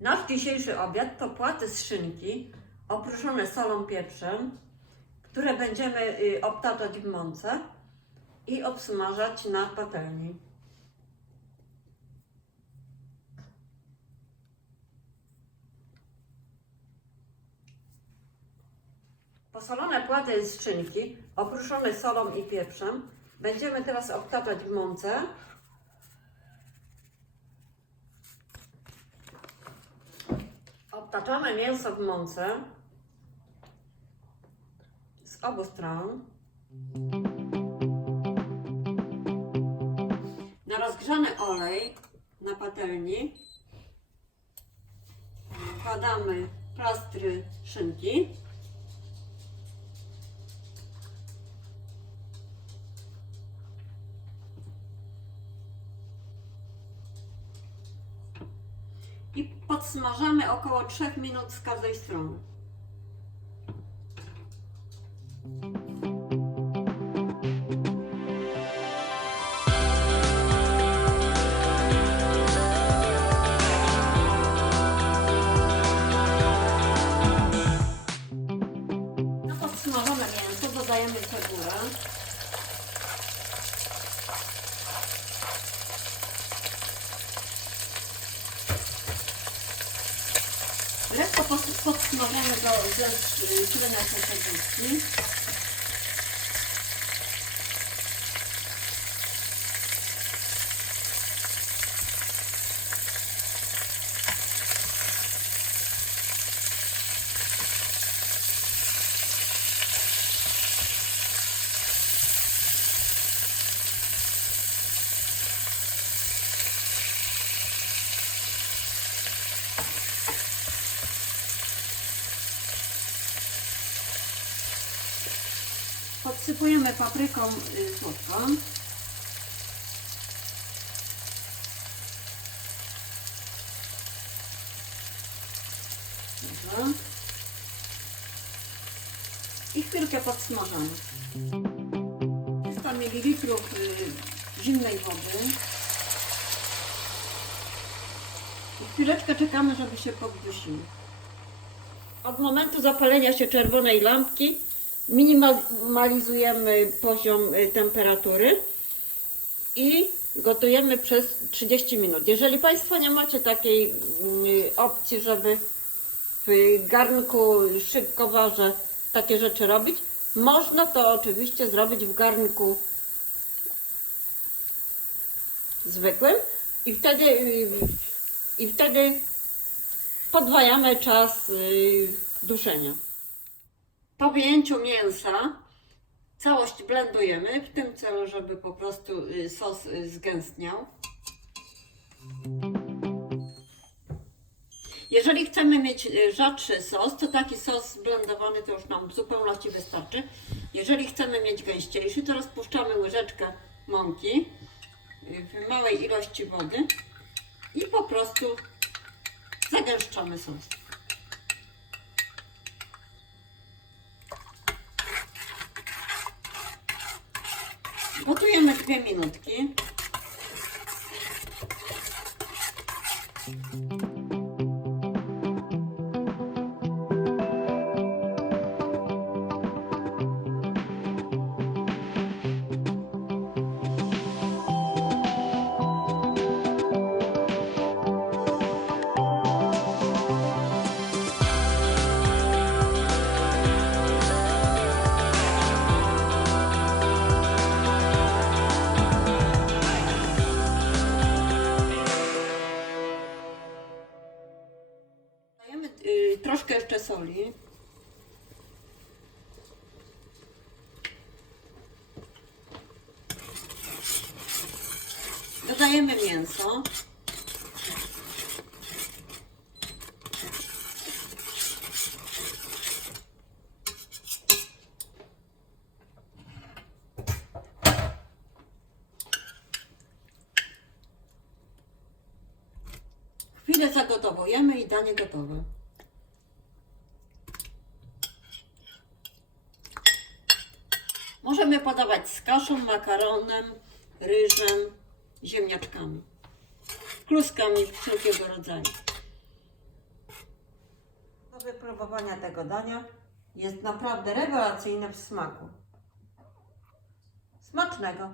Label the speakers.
Speaker 1: Nasz dzisiejszy obiad to płaty z szynki oprószone solą, pieprzem, które będziemy y, obtaczać w mące i obsmażać na patelni. Posolone płaty z szynki, oprószone solą i pieprzem, będziemy teraz obtaczać w mące. Obtaczamy mięso w mące z obu stron. Na rozgrzany olej na patelni wkładamy plastry szynki. I podsmażamy około 3 minut z każdej strony. Podsmażamy do zęczenia się cebulki. Podsypujemy papryką y, słodką. I chwilkę podsmażamy. 300 ml y, zimnej wody. I chwileczkę czekamy, żeby się poddusiły. Od momentu zapalenia się czerwonej lampki minimalizujemy poziom y, temperatury i gotujemy przez 30 minut. Jeżeli Państwo nie macie takiej y, opcji, żeby w garnku szybkowarze takie rzeczy robić, można to oczywiście zrobić w garnku zwykłym i wtedy, i wtedy podwajamy czas y, duszenia. Po wyjęciu mięsa całość blendujemy w tym celu, żeby po prostu y, sos y, zgęstniał. Jeżeli chcemy mieć y, rzadszy sos, to taki sos zblendowany to już nam w zupełności wystarczy. Jeżeli chcemy mieć gęściejszy, to rozpuszczamy łyżeczkę mąki w małej ilości wody i po prostu zagęszczamy sos. Gotujemy dwie troszkę jeszcze soli. Dodajemy mięso. Chwilę zagotowujemy i danie gotowe. Możemy podawać z kaszą, makaronem, ryżem, ziemniaczkami, kluskami wszelkiego rodzaju. Do wypróbowania tego dania jest naprawdę rewelacyjne w smaku. Smacznego!